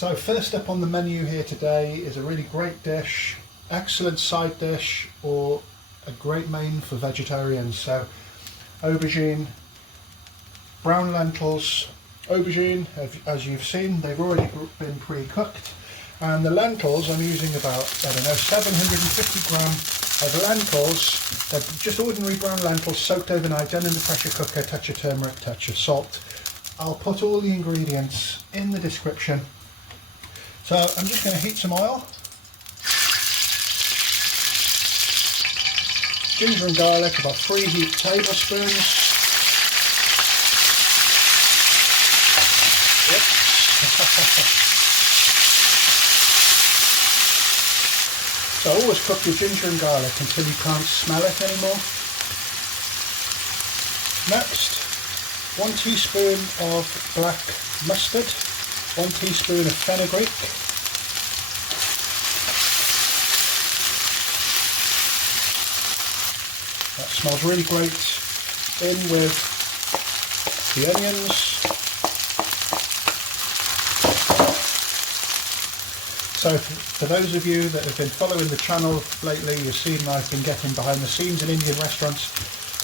So first up on the menu here today is a really great dish, excellent side dish, or a great main for vegetarians. So aubergine, brown lentils. Aubergine, as you've seen, they've already been pre-cooked, and the lentils I'm using about, 750 gram of lentils. They're just ordinary brown lentils soaked overnight, done in the pressure cooker, touch of turmeric, touch of salt. I'll put all the ingredients in the description. So I'm just going to heat some oil. Ginger and garlic, about 3 heaped tablespoons. So always cook your ginger and garlic until you can't smell it anymore. Next, 1 teaspoon of black mustard, 1 teaspoon of fenugreek, that smells really great. In with the onions. So for those of you that have been following the channel lately, you've seen I've been getting behind the scenes in Indian restaurants.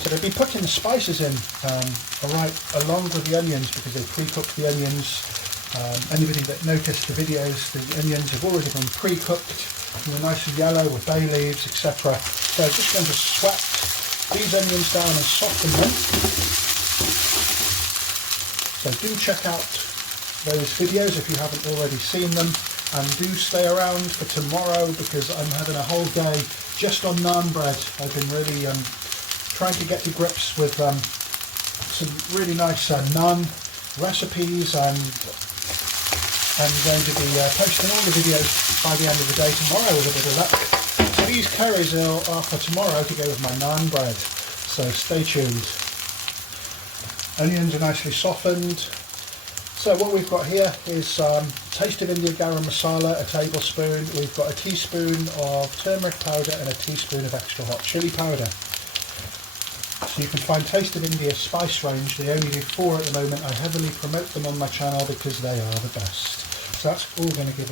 So they've been putting the spices in right along with the onions, because they pre-cook the onions. Anybody that noticed the videos, the onions have already been pre-cooked, and they're nice and yellow with bay leaves, etc. So I'm just going to sweat these onions down and soften them. So do check out those videos if you haven't already seen them, and do stay around for tomorrow, because I'm having a whole day just on naan bread. I've been really trying to get to grips with some really nice naan recipes, and I'm going to be posting all the videos by the end of the day tomorrow with a bit of luck. So these curries are for tomorrow to go with my naan bread, so stay tuned. Onions are nicely softened. So what we've got here is Taste of India Garam masala, a tablespoon. We've got a teaspoon of turmeric powder and a teaspoon of extra hot chili powder. So you can find Taste of India spice range. They only do 4 at the moment. I heavily promote them on my channel because they are the best. So that's all going to give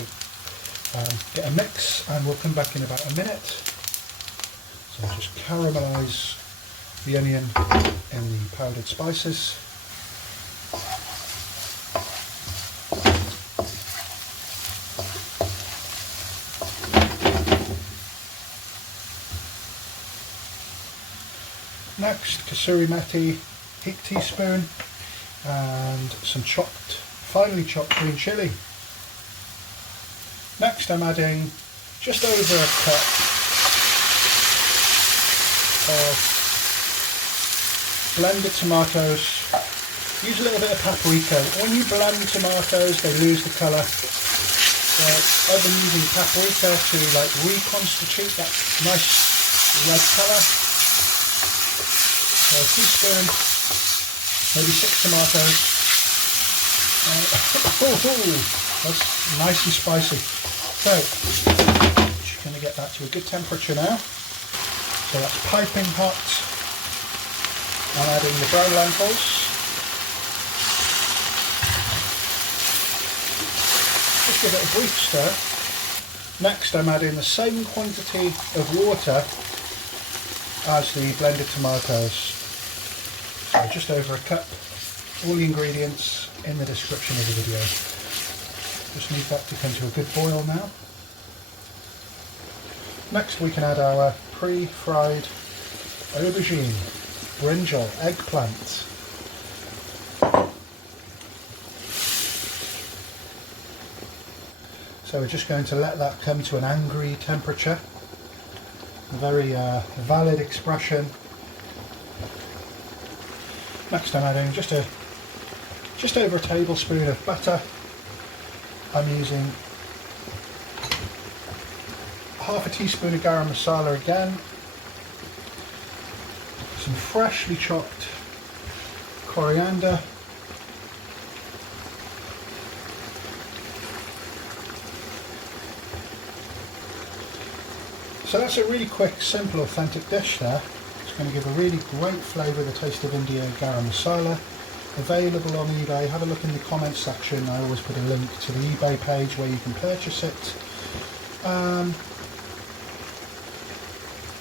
get a mix, and we'll come back in about a minute. So I'll just caramelise the onion in the powdered spices. Next, kasuri methi, heap teaspoon, and some finely chopped green chilli. Next I'm adding just over a cup of blended tomatoes. Use a little bit of paprika. When you blend tomatoes, they lose the colour. So I've been using paprika to reconstitute that nice red colour. So a teaspoon, maybe 6 tomatoes. That's nice and spicy. So, just going to get that to a good temperature now. So that's piping hot. I'm adding the brown lentils. Just give it a brief stir. Next I'm adding the same quantity of water as the blended tomatoes. So just over a cup. All the ingredients in the description of the video. Just need that to come to a good boil now. Next we can add our pre-fried aubergine, brinjal, eggplant. So we're just going to let that come to an angry temperature. A very valid expression. Next I'm adding just over a tablespoon of butter. I'm using half a teaspoon of garam masala again. Some freshly chopped coriander. So that's a really quick, simple, authentic dish there. It's going to give a really great flavour, the Taste of India Garam masala. available on eBay. Have a look in the comments section. I always put a link to the eBay page where you can purchase it.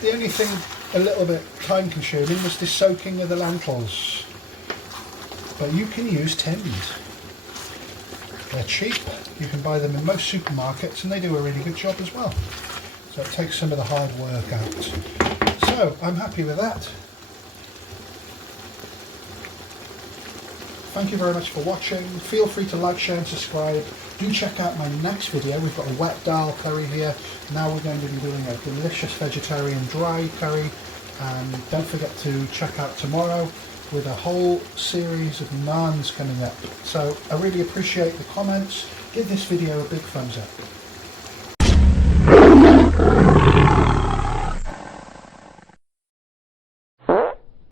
The only thing a little bit time consuming was the soaking of the lentils, but you can use tins. They're cheap, you can buy them in most supermarkets and they do a really good job as well. So it takes some of the hard work out. So I'm happy with that. Thank you very much for watching. Feel free to like, share and subscribe. Do check out my next video. We've got a wet dal curry here. Now we're going to be doing a delicious vegetarian dry curry. And don't forget to check out tomorrow with a whole series of naans coming up. So I really appreciate the comments. Give this video a big thumbs up.